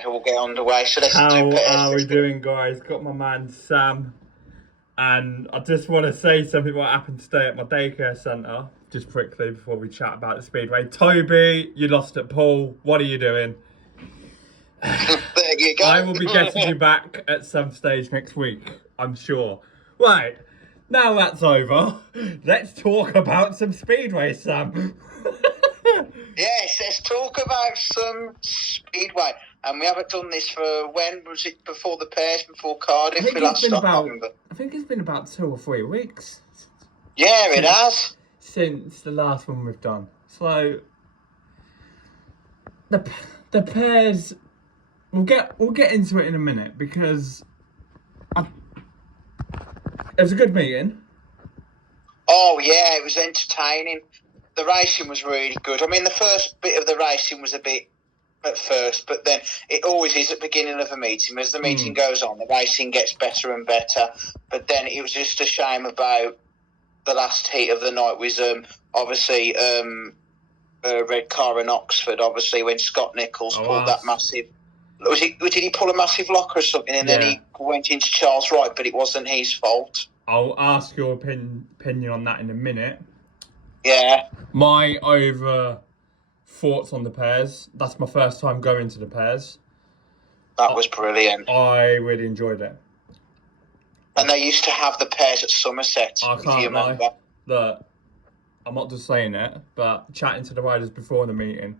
yeah, we'll get underway. So let's How do pairs. are we doing, guys? Got my man Sam, and I just want to say something what happened today at my daycare centre, just quickly before we chat about the speedway. Toby, you lost at Paul. What are you doing? There you go. I will be getting you back at some stage next week, I'm sure. Right, now that's over, let's talk about some speedway, Sam. Yes, let's talk about some speedway. And we haven't done this for, when was it, before the pairs, before Cardiff? I think it's been about 2 or 3 weeks. Yeah, it has. Since the last one we've done. So the pairs, we'll get into it in a minute, because it was a good meeting. Oh yeah, it was entertaining. The racing was really good. I mean, the first bit of the racing was a bit at first, but then it always is at the beginning of a meeting. As the meeting goes on, the racing gets better and better. But then it was just a shame about the last heat of the night was obviously red car in Oxford. Obviously, when Scott Nichols pulled that massive. Did he pull a massive lock or something? And then he went into Charles Wright, but it wasn't his fault. I'll ask your opinion on that in a minute. Yeah. My thoughts on the pairs. That's my first time going to the pairs. That was brilliant. I really enjoyed it. And they used to have the pairs at Somerset. I can't lie. Look, I'm not just saying it, but chatting to the riders before the meeting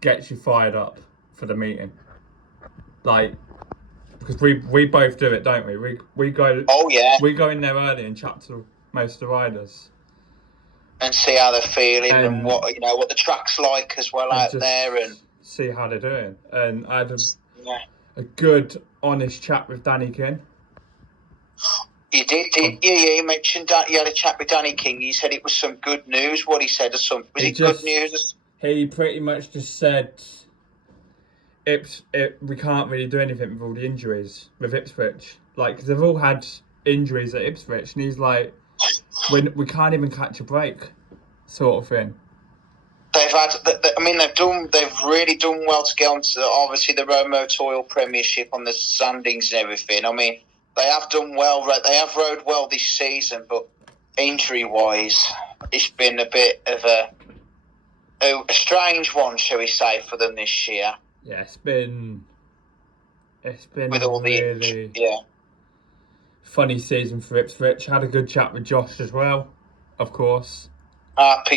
gets you fired up for the meeting. Like, because we both do it, don't we? We go. Oh yeah. We go in there early and chat to most of the riders. And see how they're feeling and what the track's like as well out there, and see how they're doing. And I had a good, honest chat with Danny King. You did, didn't you? Yeah, you mentioned that you had a chat with Danny King. He said it was some good news. What he said, was it good news? He pretty much just said, we can't really do anything with all the injuries with Ipswich. Like, because they've all had injuries at Ipswich, and he's like, we can't even catch a break, sort of thing. They've had, they've really done well to get onto obviously the Romo Toil Premiership on the standings and everything. I mean, they have done well. They have rode well this season, but injury-wise, it's been a bit of a strange one, shall we say, for them this year. Yeah, it's been with all the funny season for Ipswich. Had a good chat with Josh as well, of course.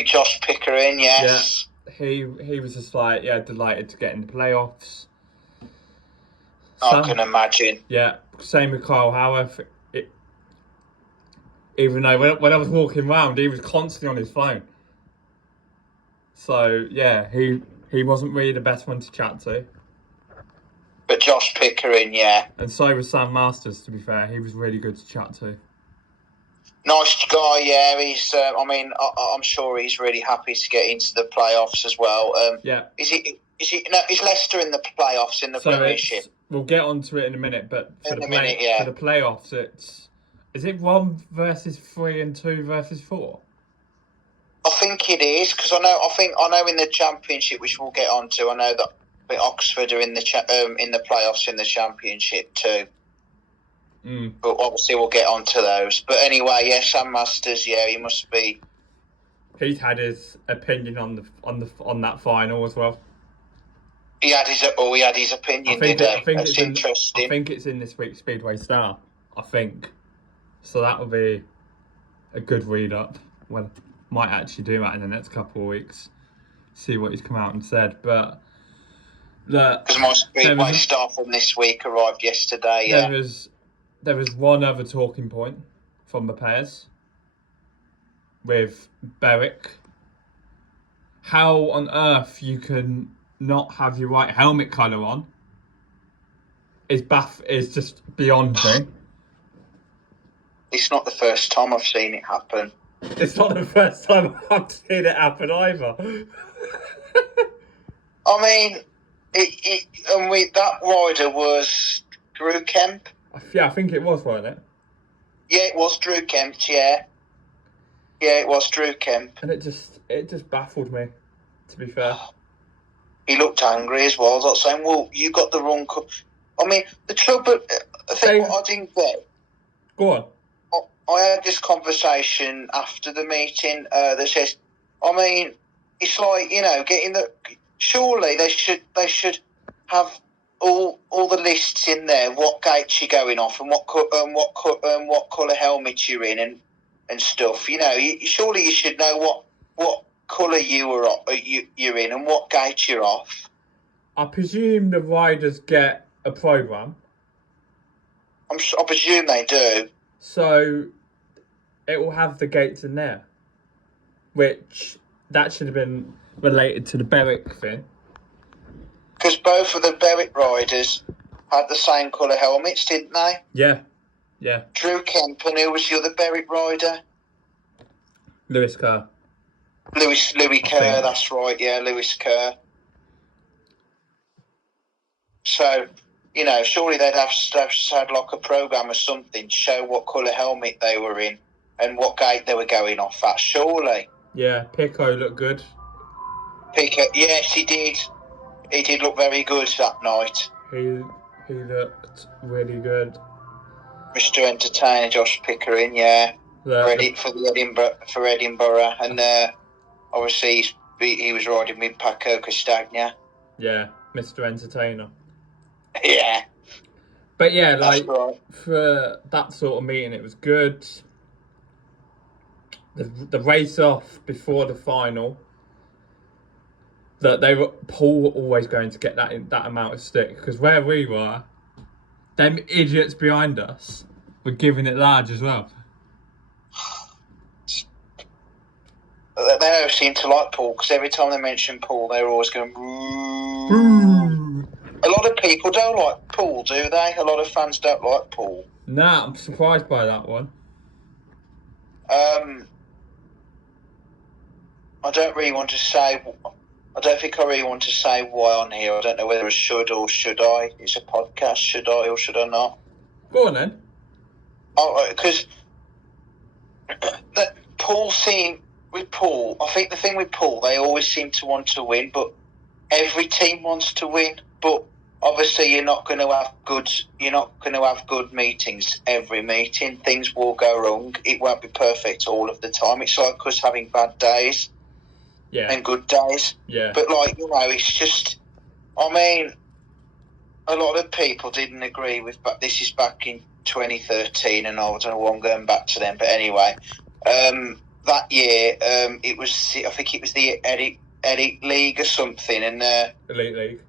Josh Pickering, yes. Yeah, he was just like, delighted to get in the playoffs. I can imagine. Yeah, same with Kyle Howarth. Even though when I was walking around, he was constantly on his phone. So, yeah, he wasn't really the best one to chat to. But Josh Pickering, yeah. And so was Sam Masters, to be fair. He was really good to chat to. Nice guy, yeah. He's, I'm sure he's really happy to get into the playoffs as well. Yeah. Is Leicester in the playoffs in the Premiership? We'll get onto it in a minute, but for the playoffs, is it 1 versus 3 and 2 versus 4? I think it is, because I know in the Championship, which we'll get onto, I know that Oxford are in the playoffs in the Championship too. But obviously we'll get onto those. But anyway, yeah, Sam Masters, yeah, he must be. He's had his opinion on that final as well. He had his opinion. That's interesting. I think it's in this week's Speedway Star. I think so. That will be a good read up. Well, might actually do that in the next couple of weeks. See what he's come out and said, but. Because my Speedway Star from this week arrived yesterday. Yeah. There was one other talking point from the pairs with Berwick. How on earth you can not have your right helmet colour on is just beyond me. It's not the first time I've seen it happen. It's not the first time I've seen it happen either. I mean, that rider was Drew Kemp. Yeah, I think it was, wasn't it? Yeah, it was Drew Kemp, yeah. Yeah, it was Drew Kemp. And it just baffled me, to be fair. he looked angry as well. Like saying, "Well, you got the wrong." I mean, the trouble. I think what I didn't get. Go on. I had this conversation after the meeting that says, I mean, it's like, getting the. Surely they should have all the lists in there. What gates you're going off and what colour helmet you're in and stuff. Surely you should know what colour you're in and what gate you're off. I presume the riders get a program. I presume they do. So it will have the gates in there, which that should have been related to the Berwick thing. Because both of the Berwick riders had the same colour helmets, didn't they? Yeah. Drew Kemp, and who was the other Berwick rider? Lewis Kerr. Louis Kerr, that's right, yeah, Lewis Kerr. So, surely they'd have had like a programme or something to show what colour helmet they were in and what gate they were going off at, surely. Yeah, Pico looked good. Pico, yes, he did. He did look very good that night. He looked really good. Mr. Entertainer, Josh Pickering, yeah. Ready for Edinburgh. And obviously he was riding with Paco Castagna. Yeah, Mr. Entertainer. Yeah. But yeah, that's right. For that sort of meeting, it was good. The race off before the final, that Paul were always going to get that amount of stick, because where we were, them idiots behind us were giving it large as well. They don't seem to like Paul, because every time they mention Paul, they're always going, boo. A lot of people don't like Paul, do they? A lot of fans don't like Paul. Nah, I'm surprised by that one. I don't really want to say. I don't think I really want to say why on here. I don't know whether I should or should I. It's a podcast. Should I or should I not? Go on then. Oh, because Paul seemed with Paul. I think the thing with Paul, they always seem to want to win, but every team wants to win. But obviously, you're not going to have good meetings every meeting. Things will go wrong. It won't be perfect all of the time. It's like us having bad days. Yeah. And good days. Yeah. But it's just, I mean, a lot of people didn't agree with, but this is back in 2013, and I don't know why I'm going back to them, but anyway, that year, I think it was the Elite League or something, and Elite League.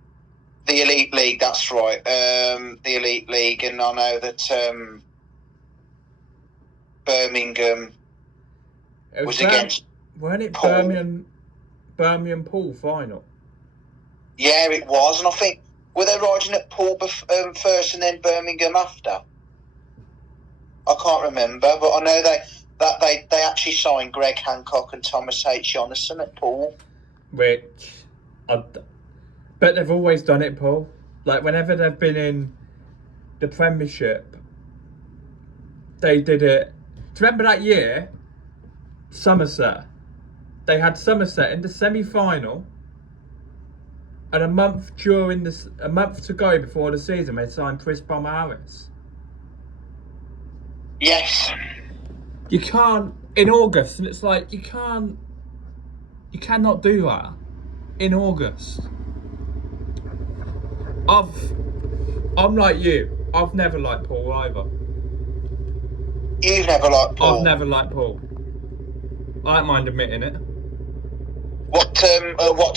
The Elite League, that's right. The Elite League, and I know that Birmingham was against. Weren't it Paul. Birmingham Paul final? Yeah, it was, and I think were they riding at Paul first and then Birmingham after? I can't remember, but I know they actually signed Greg Hancock and Thomas H. Jonathan at Paul. But they've always done it, Paul. Like whenever they've been in the Premiership, they did it. Do you remember that year? Somerset. They had Somerset in the semi-final, and a month to go before the season, they signed Chris Bomber-Harris. Yes. You can't in August, and it's like you cannot do that in August. I'm like you. I've never liked Paul either. You've never liked Paul? I've never liked Paul. I don't mind admitting it. What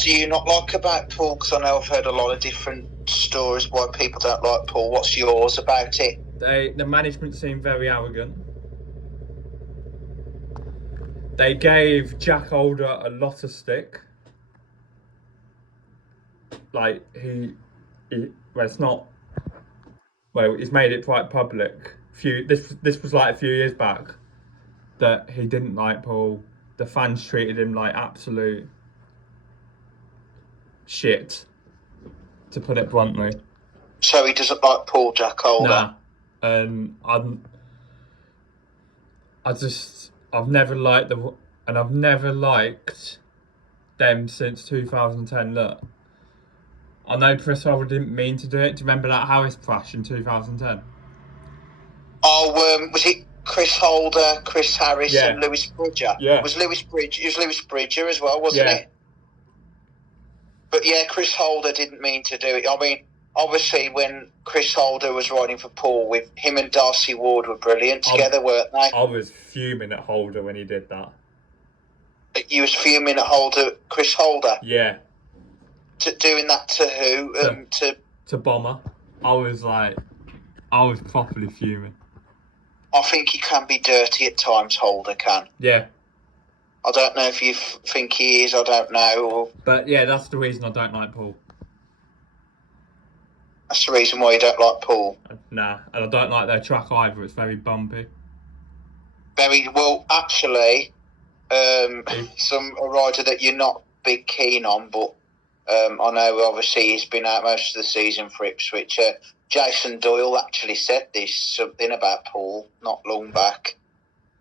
do you not like about Paul? Because I know I've heard a lot of different stories why people don't like Paul. What's yours about it? The management seemed very arrogant. They gave Jack Alder a lot of stick. Like he's made it quite public. This was like a few years back that he didn't like Paul. The fans treated him like absolute shit, to put it bluntly. So he doesn't like Paul, Jack Alder? Nah. I've never liked I've never liked them since 2010. Look, I know Chris Holder didn't mean to do it. Do you remember that Harris crash in 2010? Oh, was it Chris Holder, Chris Harris, Yeah. and Lewis Bridger? Yeah. It was Lewis Bridger as well, wasn't it? But yeah, Chris Holder didn't mean to do it. I mean, obviously, when Chris Holder was riding for Paul, with him and Darcy Ward were brilliant together, weren't they? I was fuming at Holder when he did that. You was fuming at Chris Holder? Yeah. Doing that to who? To Bomber. I was properly fuming. I think he can be dirty at times, Holder can. Yeah. I don't know if you think he is, I don't know. But yeah, that's the reason I don't like Paul. That's the reason why you don't like Paul? Nah, and I don't like their track either, it's very bumpy. Very, well, actually, a rider that you're not big keen on, but I know obviously he's been out most of the season for Ipswich. Jason Doyle actually said something about Paul not long back.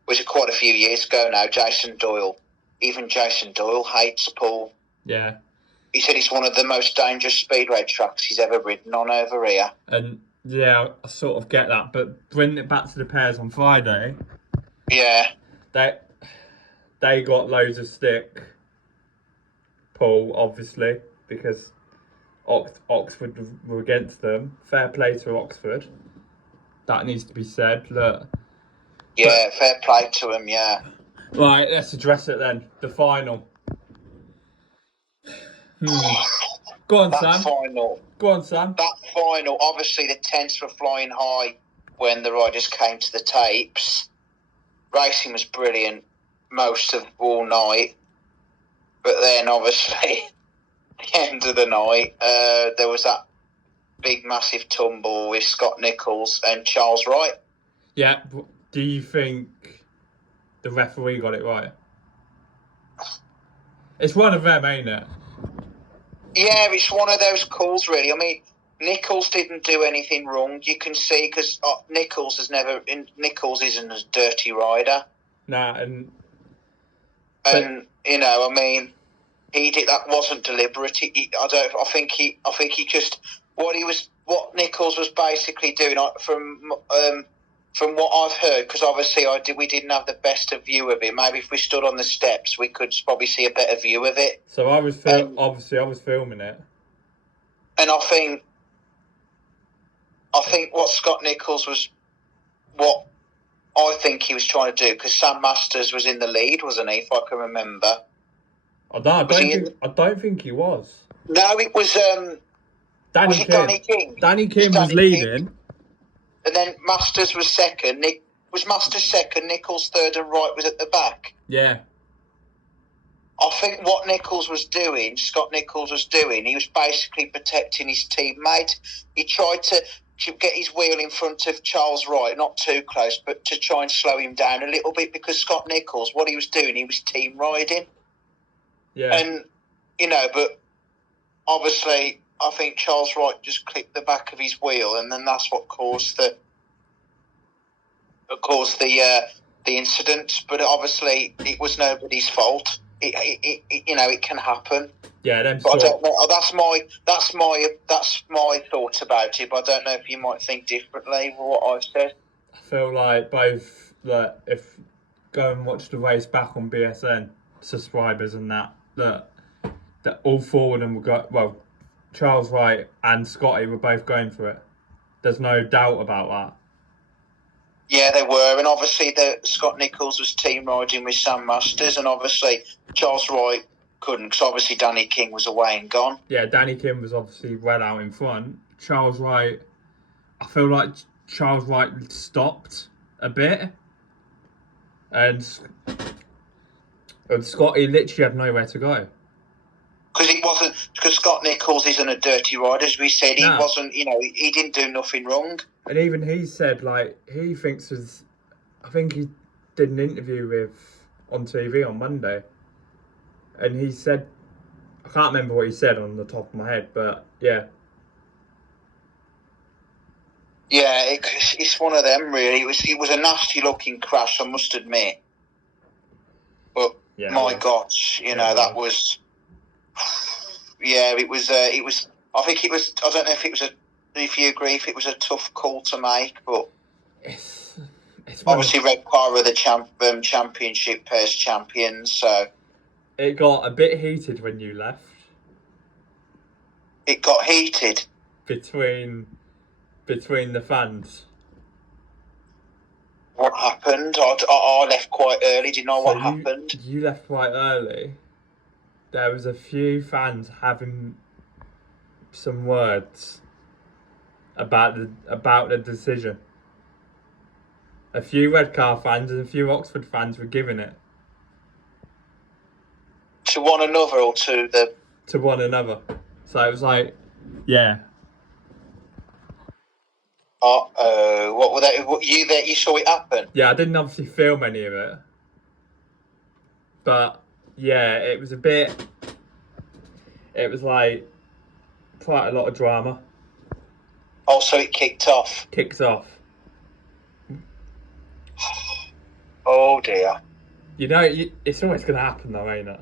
It was quite a few years ago now. Jason Doyle hates Paul. Yeah. He said it's one of the most dangerous speedway tracks he's ever ridden on over here. And yeah, I sort of get that, but bringing it back to the pairs on Friday. Yeah. They got loads of stick. Paul, obviously, because Oxford were against them. Fair play to Oxford. That needs to be said. Look. Yeah, fair play to him, yeah. Right, let's address it then. The final. Go on, Sam. Go on, Sam. That final, obviously the tents were flying high when the riders came to the tapes. Racing was brilliant most of all night. But then, obviously, at the end of the night, there was that big, massive tumble with Scott Nicholls and Charles Wright. Yeah, do you think the referee got it right? It's one of them, ain't it? Yeah, it's one of those calls, really. I mean, Nicholls didn't do anything wrong. You can see, because Nicholls isn't a dirty rider. Nah, and you know, I mean, he did that wasn't deliberate. I think he just what Nicholls was basically doing from what I've heard, because obviously we didn't have the best of view of it. Maybe if we stood on the steps, we could probably see a better view of it. So I was obviously I was filming it, and I think what Scott Nicholls was, what I think he was trying to do, because Sam Masters was in the lead, wasn't he? If I can remember. I don't think he was. No, it was Danny King. Danny King was leading. And then Masters was second. Was Masters second, Nicholls third, and Wright was at the back? Yeah. I think what Scott Nicholls was doing, he was basically protecting his teammate. He tried to get his wheel in front of Charles Wright, not too close, but to try and slow him down a little bit, because Scott Nicholls, what he was doing, he was team riding. Yeah. And, you know, but obviously I think Charles Wright just clipped the back of his wheel, and then that's what caused the incident. But obviously it was nobody's fault. It can happen. Yeah, then. But I don't know. That's my thoughts about it. But I don't know if you might think differently with what I've said. I feel like both, if go and watch the race back on BSN, subscribers and that all four of them were Charles Wright and Scotty were both going for it. There's no doubt about that. Yeah, they were, and obviously Scott Nicholls was team riding with Sam Masters, and obviously Charles Wright couldn't, because obviously Danny King was away and gone. Yeah, Danny King was obviously well out in front. Charles Wright, I feel like Charles Wright stopped a bit, and Scotty literally had nowhere to go. Because Scott Nicholls isn't a dirty rider, as we said. He wasn't, he didn't do nothing wrong. And even he said, he thinks I think he did an interview on TV on Monday, and he said, I can't remember what he said on the top of my head, but yeah. Yeah, it's one of them, really. It was a nasty looking crash, I must admit. But my God, that was. Yeah, it was I think it was. I don't know if it was if you agree, if it was a tough call to make, but It's obviously Red Car are the championship pairs champions, so it got a bit heated when you left. It got heated between the fans. What happened? I left quite early. Do you know what happened? You left quite early. There was a few fans having some words about the decision. A few Redcar fans and a few Oxford fans were giving it to one another or to one another. So it was like, yeah. What were they? You there? You saw it happen? Yeah, I didn't obviously film any of it, but yeah, it was a bit. It was like quite a lot of drama. Oh, so it kicked off. Kicked off. Oh dear. You know, it's always going to happen though, ain't it?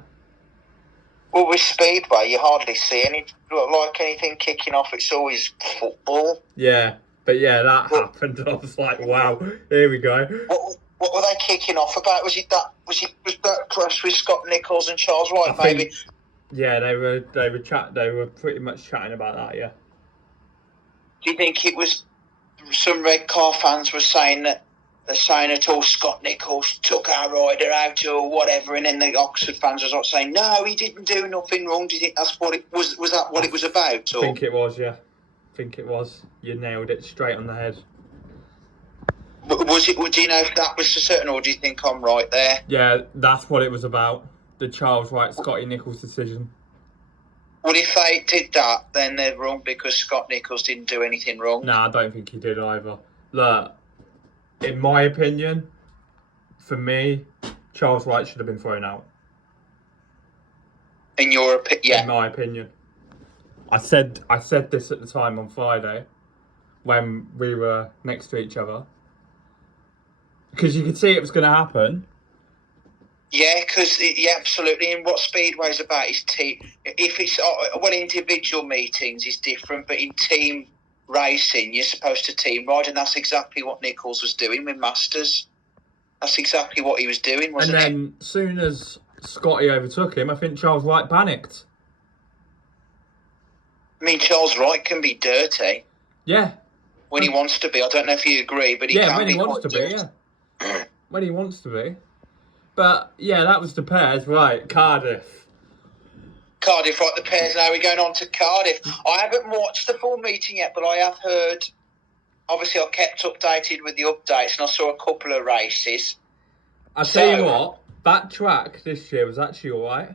Well, with Speedway, you hardly see anything kicking off. It's always football. Yeah, but yeah, that happened. I was like, wow, here we go. What were they kicking off about? Was that crash with Scott Nichols and Charles Wright? Maybe. Yeah, they were pretty much chatting about that. Yeah. Do you think it was some Red Car fans were saying that? They're saying that all Scott Nichols took our rider out or whatever, and then the Oxford fans was not saying, no, he didn't do nothing wrong. Do you think that's what it was? Was that what it was about? Or? I think it was, yeah. I think it was. You nailed it straight on the head. Was it? Do you know if that was for certain, or do you think I'm right there? Yeah, that's what it was about. The Charles Wright, Scotty Nichols decision. Well, if they did that, then they're wrong because Scott Nichols didn't do anything wrong. No, I don't think he did either. Look, in my opinion, for me, Charles Wright should have been thrown out. In your opinion? Yeah. In my opinion. I said this at the time on Friday when we were next to each other. Because you could see it was going to happen. Yeah, because absolutely. And what Speedway's about is team. If it's individual meetings is different, but in team racing, you're supposed to team ride, and that's exactly what Nichols was doing with Masters. That's exactly what he was doing, wasn't it? And then, soon as Scotty overtook him, I think Charles Wright panicked. I mean, Charles Wright can be dirty. Yeah. When he wants to be. I don't know if you agree, but he can be. Yeah, when he wants to be, yeah. When he wants to be. But, yeah, that was the pairs, right, Cardiff, right, the pairs. Now we're going on to Cardiff. I haven't watched the full meeting yet, but I have heard. Obviously, I kept updated with the updates, and I saw a couple of races. I'll tell you what, that track this year was actually all right.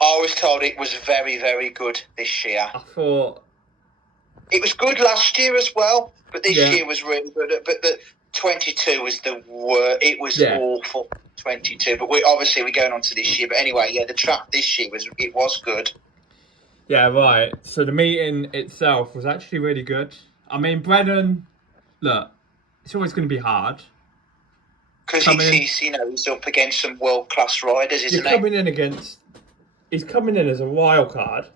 I was told it was very, very good this year. I thought it was good last year as well, but this year was really good. But the 22 was the worst. It was awful. 22, but we're going on to this year. But anyway, yeah, the track this year was good. Yeah, right. So the meeting itself was actually really good. I mean, Brennan, look, it's always going to be hard because he's up against some world class riders, isn't he? He's coming in as a wild card,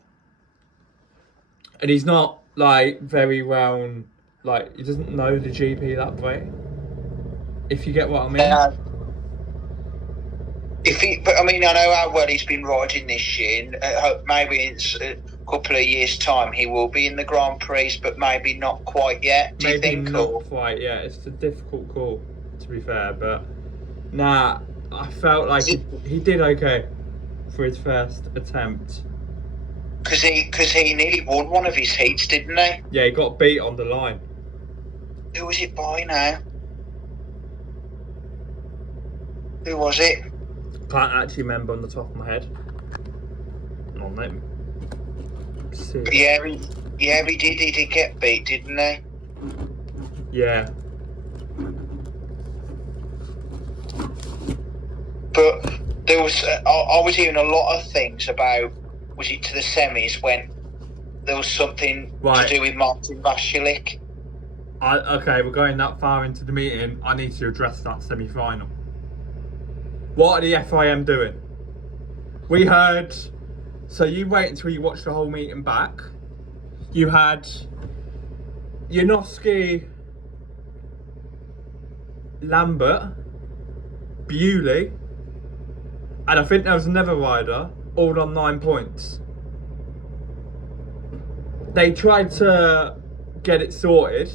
and he's not like very well. Like he doesn't know the GP that way. If you get what I mean. But I mean, I know how well he's been riding this year. And, maybe in a couple of years' time he will be in the Grand Prix, but maybe not quite yet. Do you think? Not quite yet. It's a difficult call, to be fair. But nah, I felt like he did okay for his first attempt. Because he nearly won one of his heats, didn't he? Yeah, he got beat on the line. Who was it by now? Who was it? Can't actually remember on the top of my head. Oh, mate. Yeah, he did. He did get beat, didn't he? Yeah. But there was. I was hearing a lot of things about. Was it to the semis when there was something to do with Martin Vasilik? Okay, we're going that far into the meeting. I need to address that semi-final. What are the FIM doing? We heard So you wait until you watch the whole meeting back. You had Janowski, Lambert, Bewley, and I think there was another rider, all on 9 points. They tried to get it sorted.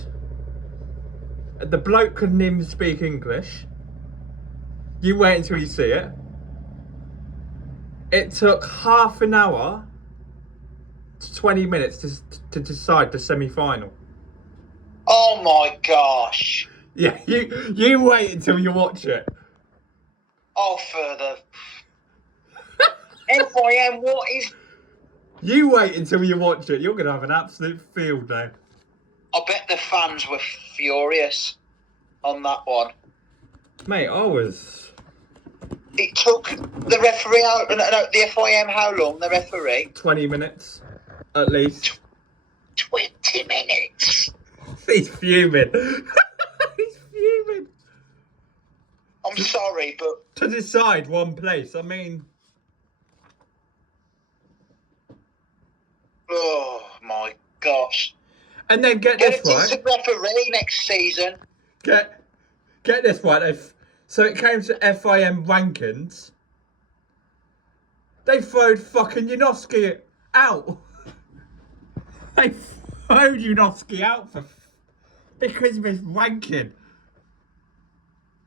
The bloke couldn't even speak English. You wait until you see it. It took half an hour to 20 minutes to decide the semi-final. Oh my gosh. Yeah, you wait until you watch it. Oh, further. FIM, what is... You wait until you watch it. You're going to have an absolute field day. I bet the fans were furious on that one. Mate, I was... It took the referee out... No, the FIM, how long, the referee? 20 minutes, at least. 20 minutes? He's fuming. He's fuming. I'm sorry, but... To decide one place, I mean... Oh, my gosh. And then get Get this a right. decent referee next season. Get this right. So it came to FIM rankings. They throwed fucking Janowski out. They throwed Janowski out because of his ranking.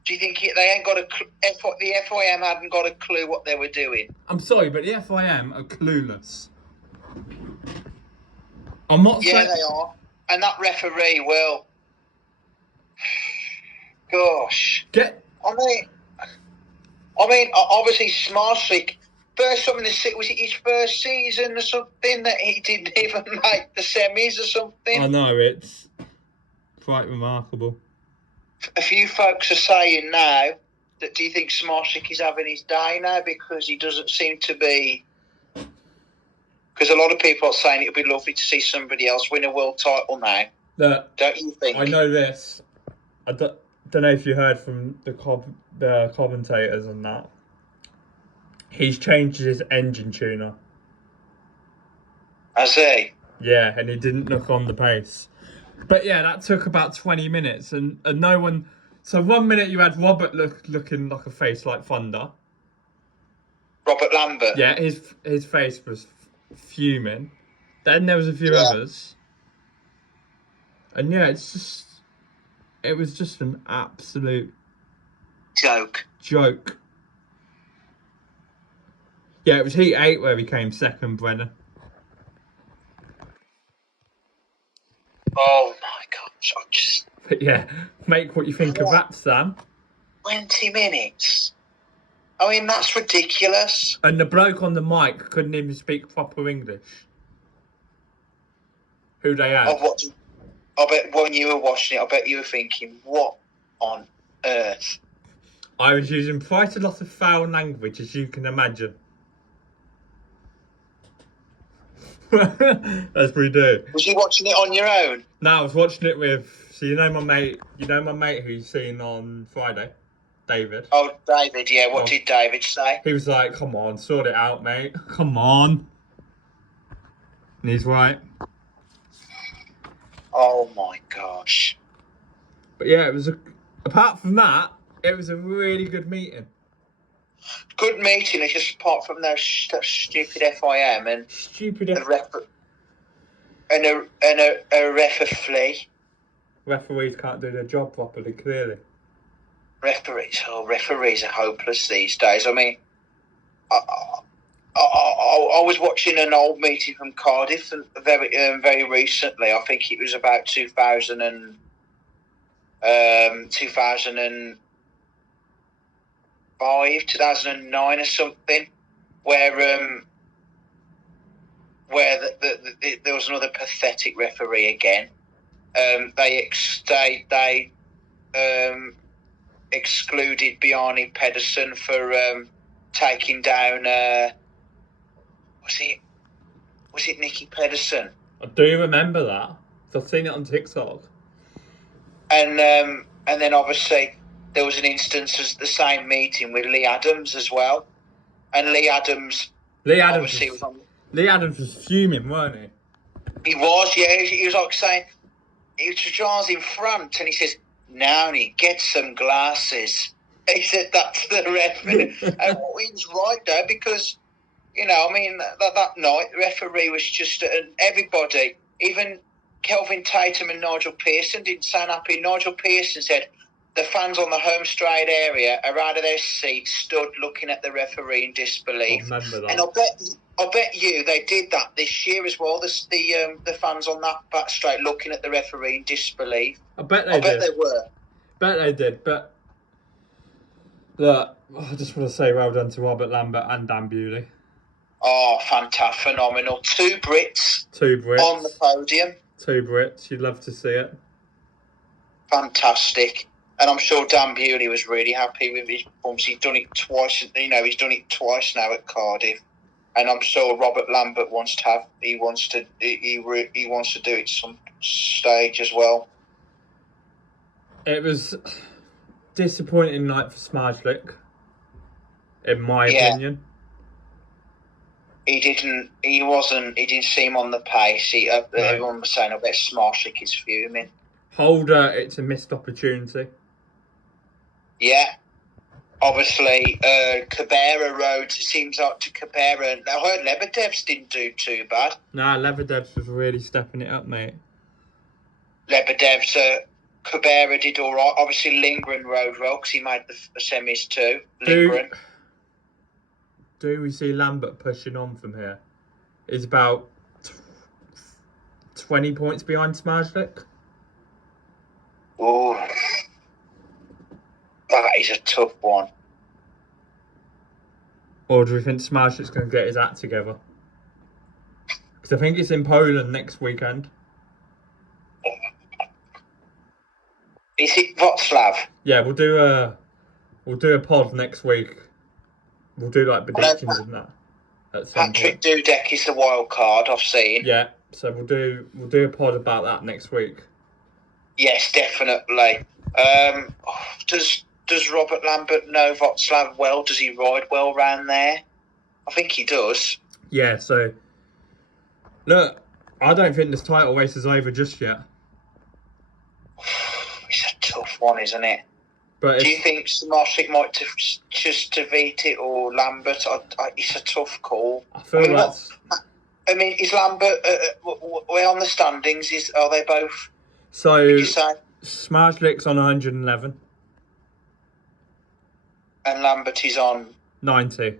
Do you think they ain't got the FIM hadn't got a clue what they were doing? I'm sorry, but the FIM are clueless. I'm not saying... Yeah, they are. And that referee will. Gosh. I mean, obviously, Smarsik, first time in the... Was it his first season or something that he didn't even make the semis or something? I know, it's quite remarkable. A few folks are saying now that, do you think Smarsik is having his day now because he doesn't seem to be... Because a lot of people are saying it would be lovely to see somebody else win a world title now. Don't you think? I know this. I don't know if you heard from the commentators on that. He's changed his engine tuner. Has he? Yeah, and he didn't look on the pace. But yeah, that took about 20 minutes, and no one... So 1 minute you had Robert looking like a face like thunder. Robert Lambert? Yeah, his face was fuming. Then there was a few others. And yeah, it was just an absolute... Joke. Yeah, it was Heat 8 where he came second, Brennan. Oh my gosh, But yeah, make what you think of that, Sam. 20 minutes? I mean, that's ridiculous. And the bloke on the mic couldn't even speak proper English. Who they had. I bet when you were watching it, I bet you were thinking, what on earth? I was using quite a lot of foul language, as you can imagine. As we do. Was you watching it on your own? No, I was watching it with... So you know my mate who you've seen on Friday? David. Oh, David, yeah. What did David say? He was like, come on, sort it out, mate. Come on. And he's right. Oh, my gosh. But yeah, apart from that, it was a really good meeting. Good meeting, it's just apart from that stupid FIM and... Stupid a referee. Referees can't do their job properly, clearly. Referees are hopeless these days. I mean, I was watching an old meeting from Cardiff very recently. I think it was about 2005, 2009 or something, where there was another pathetic referee again. They excluded Bjarne Pedersen for taking down was it Nicky Pedersen? I do remember that. I've seen it on TikTok. And then obviously there was an instance of the same meeting with Lee Adams as well. And Lee Adams obviously was on Lee Adams was fuming, weren't he? He was, yeah. He was like saying, he was Charles in front, and he says, "Now, get some glasses." He said, "That's the referee," and he was right there because, you know, I mean, that night the referee was just, everybody, even Kelvin Tatum and Nigel Pearson didn't sound happy. Nigel Pearson said, "The fans on the home straight area are out of their seats, stood looking at the referee in disbelief." I remember that. And I bet you they did that this year as well. The fans on that back straight looking at the referee in disbelief. I bet they were. Bet they did, but look, I just want to say well done to Robert Lambert and Dan Bewley. Oh, fantastic, phenomenal! Two Brits on the podium. Two Brits, you'd love to see it. Fantastic. And I'm sure Dan Bewley was really happy with his performance. He's done it twice. You know, he's done it twice now at Cardiff. And I'm sure Robert Lambert wants to do it some stage as well. It was disappointing night for Smajdlik, in my opinion. He didn't seem on the pace. Everyone was saying, "I bet Smajdlik is fuming." Holder, it's a missed opportunity. Yeah. Obviously, Cabrera rode, seems like to Cabrera. I heard Lebedev's didn't do too bad. Nah, Lebedev's was really stepping it up, mate. Lebedev's, Cabrera did all right. Obviously, Lindgren rode well because he made the semis too. Lindgren. Do we see Lambert pushing on from here? He's about 20 points behind Smajdlik. Oh, that is a tough one. Or do we think Smajdlik's going to get his act together? Because I think it's in Poland next weekend. Is it Wrocław? Yeah, we'll do a pod next week. We'll do like predictions and that. Patrick Dudek is the wild card, I've seen. Yeah, so we'll do a pod about that next week. Yes, definitely. Does Robert Lambert know Wrocław well? Does he ride well round there? I think he does. Yeah, so look, I don't think this title race is over just yet. It's a tough one, isn't it? But do you think Smajdlik might just defeat it or Lambert? It's a tough call. I feel is Lambert? We're on the standings. Are they both? So Smajdlik's on 111, and Lambert is on 90.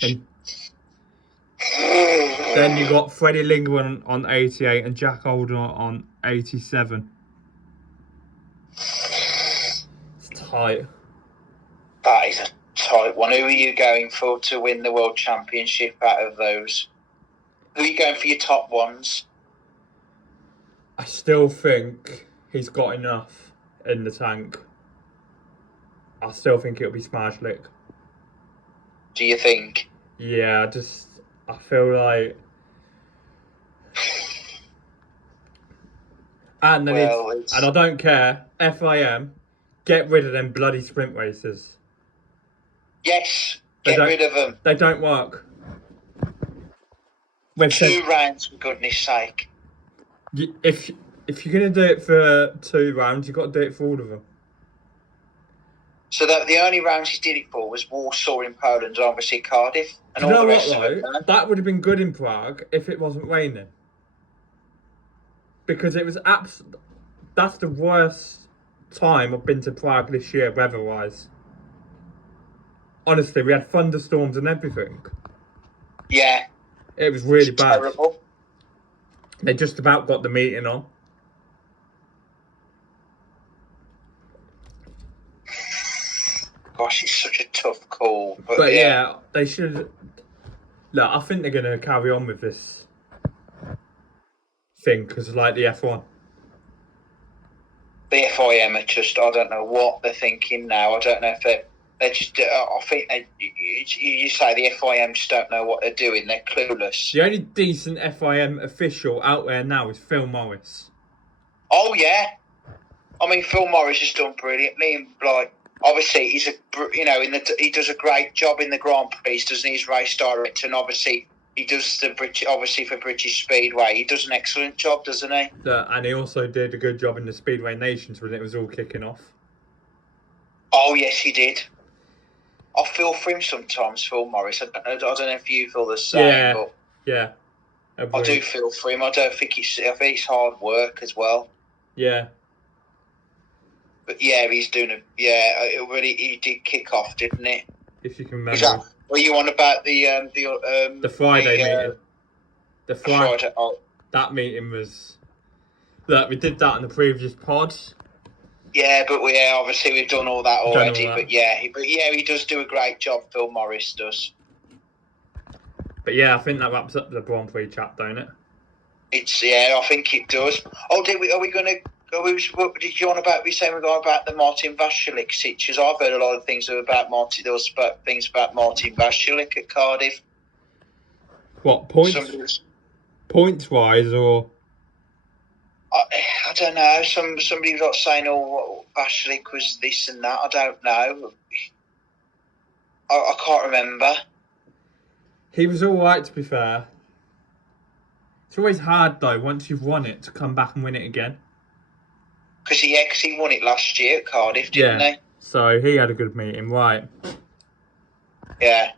And then you got Freddie Lindgren on 88 and Jack Holder on 87. It's tight. That is a tight one. Who are you going for to win the World Championship out of those? Who are you going for your top ones? I still think he's got enough in the tank. I still think it'll be Smajdlik. Do you think? Yeah, I feel like... And I don't care, FIM, get rid of them bloody sprint races. Yes, get rid of them. They don't work. Two rounds, for goodness sake. If you're going to do it for 2 rounds, you've got to do it for all of them. So the only rounds he did it for was Warsaw in Poland and obviously Cardiff. And you know what, though? That would have been good in Prague if it wasn't raining. Because it was that's the worst time I've been to Prague this year, weather-wise. Honestly, we had thunderstorms and everything. Yeah. It was really bad. Terrible. They just about got the meeting on. Gosh, it's such a tough call. But yeah, they should... Look, I think they're going to carry on with this thing because like the F1. The FIM are just, I don't know what they're thinking now. I don't know if they're just, I think you say the FIM just don't know what they're doing. They're clueless. The only decent FIM official out there now is Phil Morris. Oh, yeah. I mean, Phil Morris has done brilliantly. And, like, obviously he's he does a great job in the Grand Prix, doesn't he? He's race director, and obviously he does for British Speedway. He does an excellent job, doesn't he? And he also did a good job in the Speedway Nations when it was all kicking off. Oh yes, he did. I feel for him sometimes, Phil Morris. I don't know if you feel the same, but yeah, I do feel for him. I think it's hard work as well. Yeah. But yeah, he's doing he did kick off, didn't he? If you can remember. Were you on about the Friday meeting? The Friday. Oh. That meeting was. Look, we did that in the previous pod. Yeah, but obviously we've done all that already. But he does do a great job. Phil Morris does. But yeah, I think that wraps up the Grand Prix chat, don't it? I think it does. Oh, are we going to? What did you on about? We saying we're going about the Martin Vashalik situations. I've heard a lot of things about Martin. There was things about Martin Vashalik at Cardiff. What points? Points wise, or I don't know. Somebody was saying, Vashalik was this and that. I don't know. I can't remember. He was all right, to be fair. It's always hard though once you've won it to come back and win it again. Because he won it last year at Cardiff, didn't he? So he had a good meeting, right? Yeah.